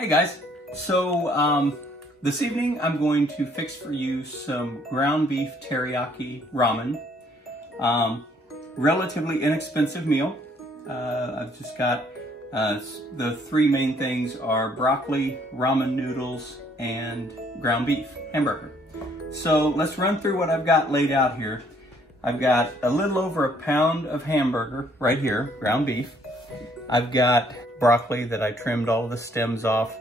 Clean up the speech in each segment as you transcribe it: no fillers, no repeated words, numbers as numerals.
Hey guys, so this evening I'm going to fix for you some ground beef teriyaki ramen. Relatively inexpensive meal. I've just got the three main things are broccoli, ramen noodles, and ground beef hamburger. So let's run through what I've got laid out here. I've got a little over a pound of hamburger right here, ground beef. I've got broccoli that I trimmed all of the stems off.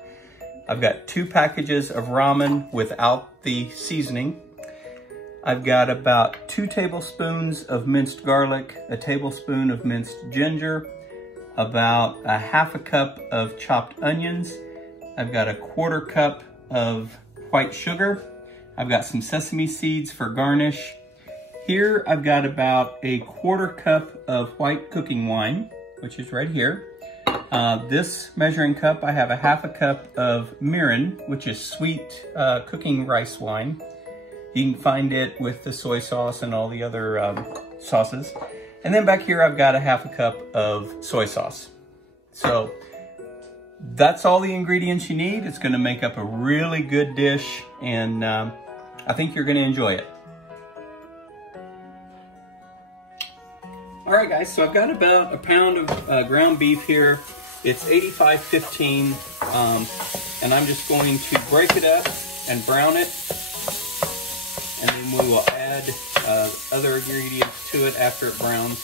I've got 2 packages of ramen without the seasoning. I've got about 2 tablespoons of minced garlic, a tablespoon of minced ginger, about a half a cup of chopped onions. I've got a 1/4 cup of white sugar. I've got some sesame seeds for garnish. Here I've got about a 1/4 cup of white cooking wine, which is right here. This measuring cup, I have a half a cup of mirin, which is sweet cooking rice wine. You can find it with the soy sauce and all the other sauces. And then back here, I've got a half a cup of soy sauce. So that's all the ingredients you need. It's gonna make up a really good dish, and I think you're gonna enjoy it. All right guys, so I've got about a pound of ground beef here. It's 85/15, and I'm just going to break it up and brown it, and then we will add other ingredients to it after it browns.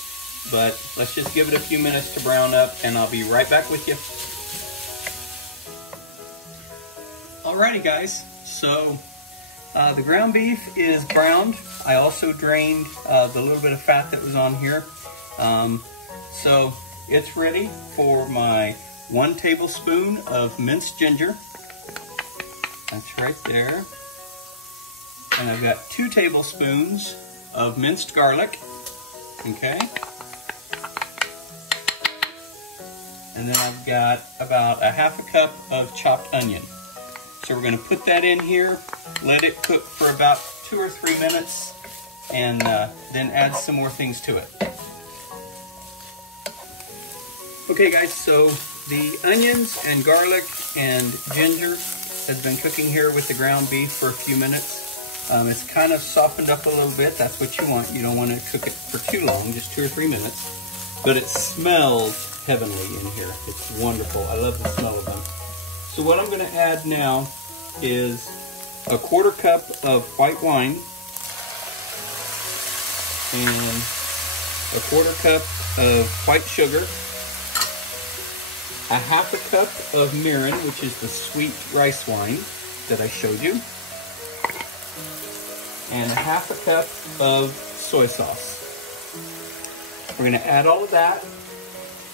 But let's just give it a few minutes to brown up, and I'll be right back with you. Alrighty guys, so the ground beef is browned. I also drained the little bit of fat that was on here. So it's ready for my 1 tablespoon of minced ginger. That's right there. And I've got 2 tablespoons of minced garlic. Okay. And then I've got about a half a cup of chopped onion. So we're going to put that in here, let it cook for about 2 or 3 minutes, and then add some more things to it. Okay guys, so the onions and garlic and ginger has been cooking here with the ground beef for a few minutes. It's kind of softened up a little bit. That's what you want. You don't want to cook it for too long, just 2 or 3 minutes. But it smells heavenly in here. It's wonderful. I love the smell of them. So what I'm going to add now is a 1/4 cup of white wine and a 1/4 cup of white sugar, a half a cup of mirin, which is the sweet rice wine that I showed you, and a half a cup of soy sauce. We're going to add all of that,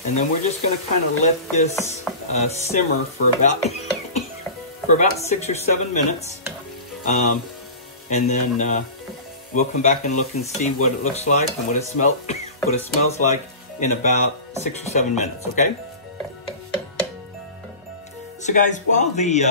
and then we're just going to kind of let this simmer for about 6 or 7 minutes, and then we'll come back and look and see what it looks like and what it smells like in about 6 or 7 minutes. Okay. So guys, while the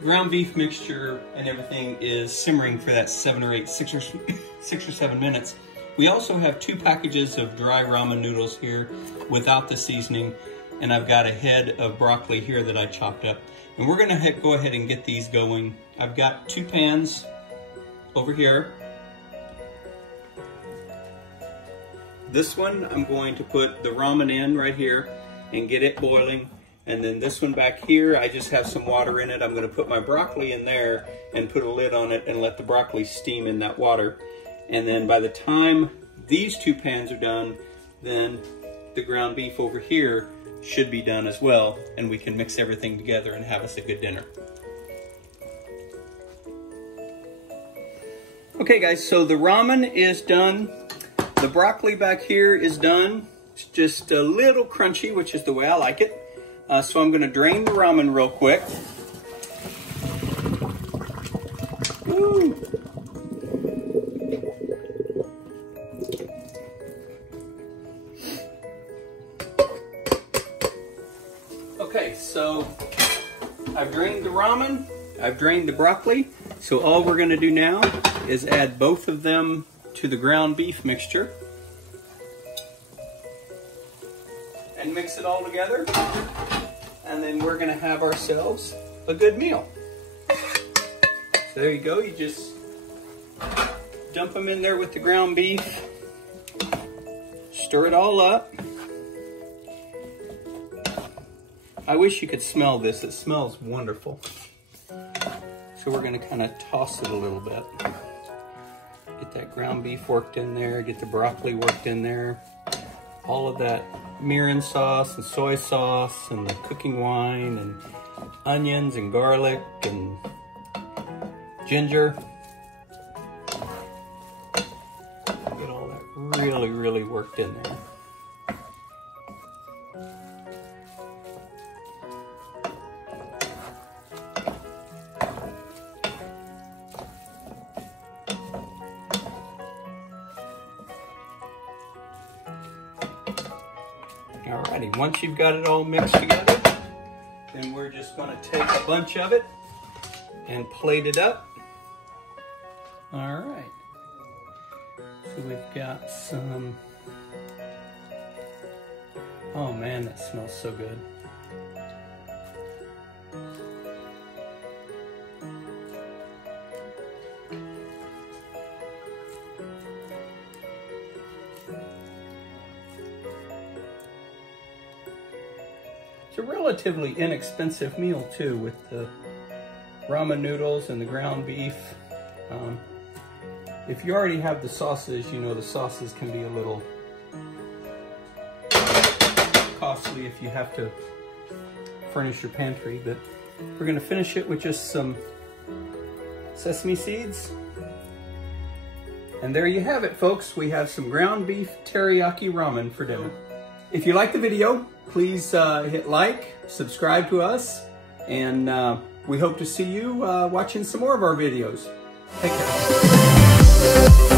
ground beef mixture and everything is simmering for that 6 or 7 minutes, we also have 2 packages of dry ramen noodles here without the seasoning, and I've got a head of broccoli here that I chopped up. And we're gonna go ahead and get these going. I've got 2 pans over here. This one, I'm going to put the ramen in right here and get it boiling. And then this one back here, I just have some water in it. I'm gonna put my broccoli in there and put a lid on it and let the broccoli steam in that water. And then by the time these 2 pans are done, then the ground beef over here should be done as well, and we can mix everything together and have us a good dinner. Okay guys, so the ramen is done. The broccoli back here is done. It's just a little crunchy, which is the way I like it. So I'm gonna drain the ramen real quick. Woo. Okay, so I've drained the ramen, I've drained the broccoli. So all we're gonna do now is add both of them to the ground beef mixture and mix it all together. and then we're gonna have ourselves a good meal. So there you go, you just dump them in there with the ground beef, stir it all up. I wish you could smell this, it smells wonderful. So we're gonna kind of toss it a little bit. Get that ground beef worked in there, get the broccoli worked in there. All of that mirin sauce and soy sauce and the cooking wine and onions and garlic and ginger. Get all that really, really worked in there. Alrighty, once you've got it all mixed together, then we're just going to take a bunch of it and plate it up. Alright, so we've got some, oh man, that smells so good. It's a relatively inexpensive meal too, with the ramen noodles and the ground beef. If you already have the sauces, you know the sauces can be a little costly if you have to furnish your pantry, but we're gonna finish it with just some sesame seeds. And there you have it, folks. We have some ground beef teriyaki ramen for dinner. If you like the video, please hit like, subscribe to us, and we hope to see you watching some more of our videos. Take care.